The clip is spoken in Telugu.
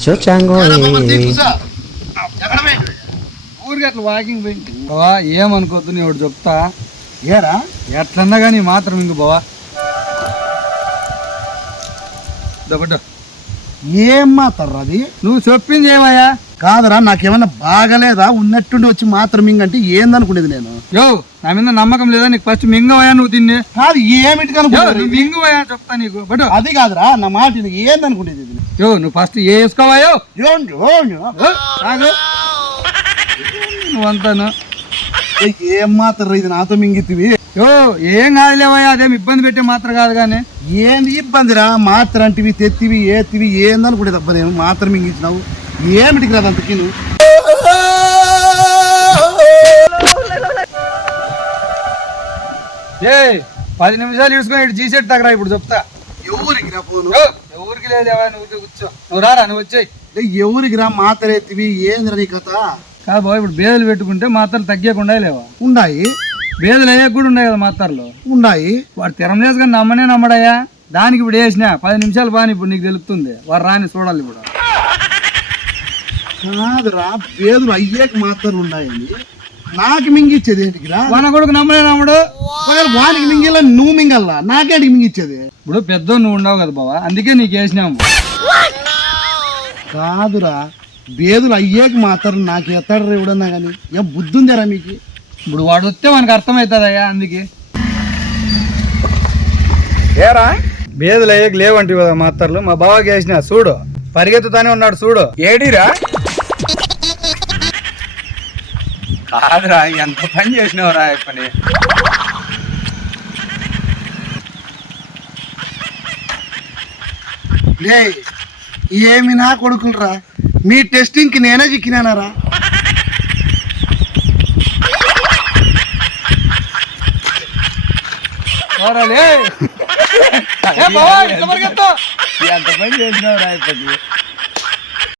Eh. ఊరికి అట్లా వాకింగ్ పోయింది బావా ఏమనుకోద్దు నీ ఒకటి చెప్తా. ఏరా ఎట్లన్నా కానీ మాత్రం ఇంక బావా. దబడ్డ ఏం మాత్రం అది నువ్వు చెప్పింది ఏమయ్యా? కాదరా నాకేమన్నా బాగలేదా? ఉన్నట్టుండి వచ్చి మాత్రం ఇంకంటే ఏందనుకునేది నేను? యో నా మీద నమ్మకం లేదా? నీకు ఫస్ట్ మింగవయ్యా నువ్వు తిన్ని కాదు ఏమిటి నువ్వు మింగవయ్యా చెప్తా నీకు. బట్ అది కాదురా నా మాట ఏందనుకునేది యో నువ్వు ఫస్ట్ ఏ వేసుకోవాయో. నువ్వంతాను. ఏ, మాత్రం ఇది నాతో మింగితివి? యో ఏం కాదులేవయ్యా అదేం ఇబ్బంది పెట్టే మాత్రం కాదు కానీ. ఏంది ఇబ్బందిరా? మాత్రం అంటివి తెత్తివి ఏతివి ఏందనుకునేది అబ్బా నేను మాత్రం మింగించినావు ఏమిటికి రాదు అంతకి నువ్వు? ఏ పది నిమిషాలు ఇడుచుకొని ఇటు జీసెట్ తగ్గరా ఇప్పుడు చెప్తా. ఎవరికి రా పోను యో, ఎవరికి లేదేవా నువ్వు ఊరికే కూర్చో. నువ్వు రారా నువ్వు వచ్చేయి. ఎవరికి రా మాత్ర ఎత్తివి ఏందిరా నీ కథ? కాదు బాబు ఇప్పుడు బేదలు పెట్టుకుంటే మాత్రలు తగ్గకుండా లేవా? ఉండాయి. బేదలు అయ్యాక కూడా ఉన్నాయి కదా మాత్రలు ఉండాయి. వాడు తిరమలేసు కానీ నమ్మనే నమ్మడయ్యా. దానికి ఇప్పుడు వేసిన పది నిమిషాలు బాని ఇప్పుడు నీకు తెలుస్తుంది. వాడు రాని చూడాలి ఇప్పుడు. కాదురా పేదలు అయ్యేకి మాత్రం ఉన్నాయని నాకు మింగిచ్చేది ఏంటికి రా? మన కొడుకు నమ్మనే నమ్మడు వానికి మింగిల్ల నువ్వు మింగల్లా నాకేంటికి మింగిచ్చేది? ఇప్పుడు పెద్ద నువ్వు ఉండవు కదా బావా అందుకే నీకు వేసినాము. కాదురా బేదులు అయ్యేకి మాత్రం నాకు ఎత్తాడు ఎవడన్నా కానీ. ఏం బుద్ధి ఉందారా మీకు? ఇప్పుడు వాడు వస్తే మనకు అర్థమవుతుందయ్యా అందుకే. ఏరా? బేదలు అయ్యాక లేవంటి కదా మాత్రలు మా బావకి వేసిన చూడు. పరిగెత్తుతానే ఉన్నాడు చూడు. ఏడిరా? కాదురా ఎంత పని చేసినావురా పని లే ఏమి నా కొడుకులరా? మీ టెస్టింగ్కి నేనే చిక్కినానారా. ఎంత పని చేసినావురా పని